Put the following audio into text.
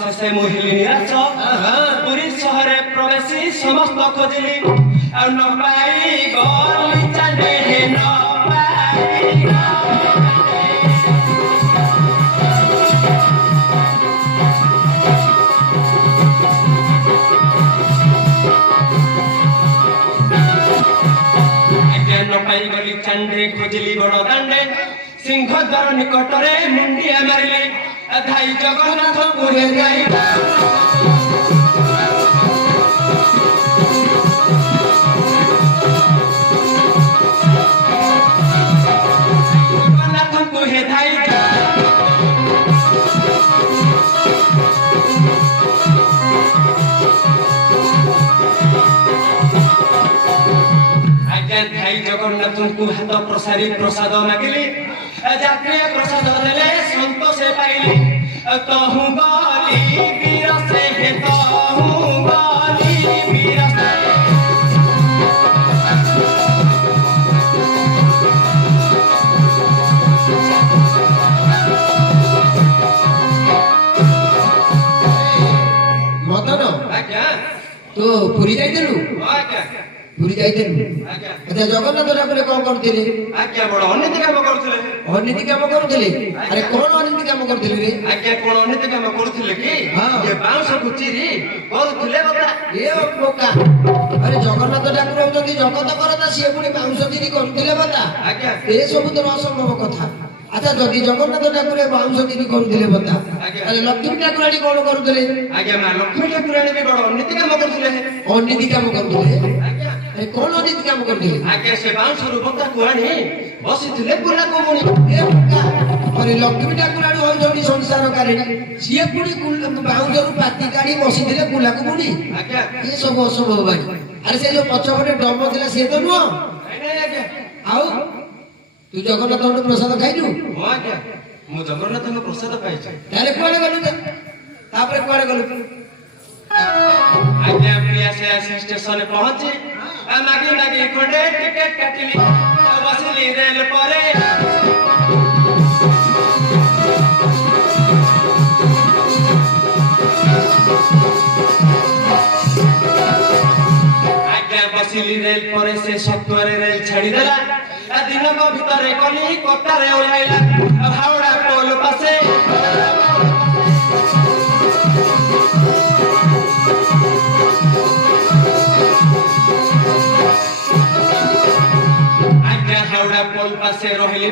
शेषे मुहिली निराश पुरी सहरे प्रवेशी समस्त खोजिली न पाई गली चांडे न पाई गली चांडे खोजिली बड़ दांडे सिंहद्वार निकटरे मुंडिया मारिली धाई जगन्नाथ पुरे जाई जगन्नाथ पुरे धाई धाई जगन्नाथ को हाथ प्रसारी प्रसाद मागिली जात्रे प्रसाद देले संतोष पाइली तहु बाली बिरसे हे तहु बाली बिरसे मदन आज्ञा तो पुरी जाइदेलु आज्ञा पुरी जाइदेलु अच्छा जगन्नाथ ठाकुर कौन करथिले आज्ञा बड़ अनिति काम करथिले अनिति काम करथिले अरे कौन अनिति काम करथिले रे आज्ञा कोन अनिति काम करथिले कि ये बाउंस कुचिरी करथिले बता ए पोका अरे जगन्नाथ ठाकुर होती जगत करता सी पुणी बाउंस चिरी करथिले बता आज्ञा ए सब तो असंभव कथा अच्छा जदि जगन्नाथ ठाकुर बाउंस चिरी करथिले बता अरे लक्ष्मी ठाकुराणी कौन करथिले आज्ञा मां लक्ष्मी ठाकुराणी भी बड़ अनिति काम करथिले अनिति काम करथिले आज्ञा अरे कौन अनिति काम करथिले आज्ञा से बाउंस रूपता कुआणी बसिथिले पुला कोमुनी ए पोका अरे लक्ष्मी ठाकुराणी होइछोनी संसार कारिणी सी पुणी बाउंस रु पाती काढी बसिथिले पुला कोमुनी आज्ञा ये सब असंभव भाई अरे से जो पछपटे डम थिला से तो नुह आज्ञा आउ तू जगन्नाथ प्रसाद खाइनु हो आज्ञा मु जगन्नाथ प्रसाद पाइछ ताले कुआडे गलु तापरे कुआडे गलु आज्ञा प्रिया से स्टेशन पहुंची मागी मागी खंडे टिकट काटिली बसली रेल परे आज्ञा बसली रेल परे से सत्वरे रेल छाड़ी देला दिन को भीतर कली कटारे ओलाइला हावड़ा पोल पासे आज्ञा हावड़ा पोल पासे रहिली